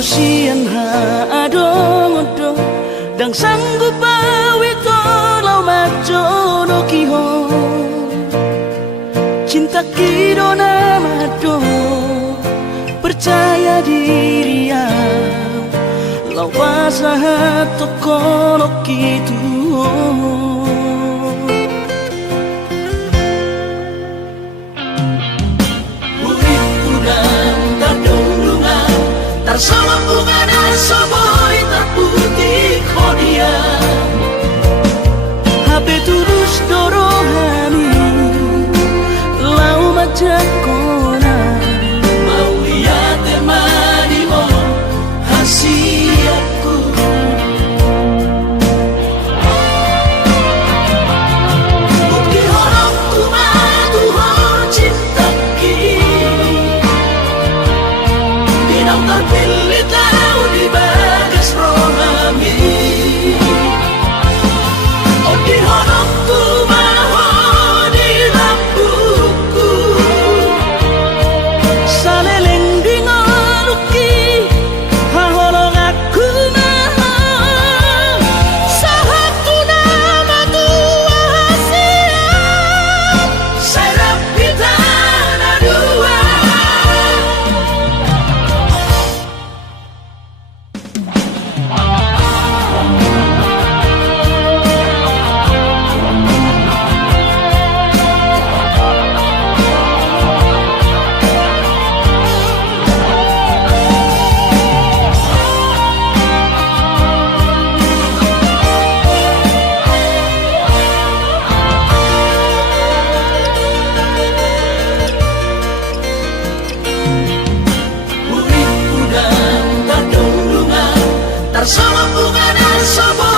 sian ha adong-odong dang sanggup bawi tolau majono kihon cinta kidona mado percaya diri ya lau pasahat tokono kitu sama bunga dan soboy tak putih kodia HP tulus dorohani lau majak kona mau lihat temani mo hasiatku bukti horong kumadu hor cinta Dinau terpilih tahu di bagas rohami Oh di horongku maho di lampuku Saleleng di ngoluki Haholong aku maho Sahaku nama tua hasiat Serap kita dua sama bunga dan sama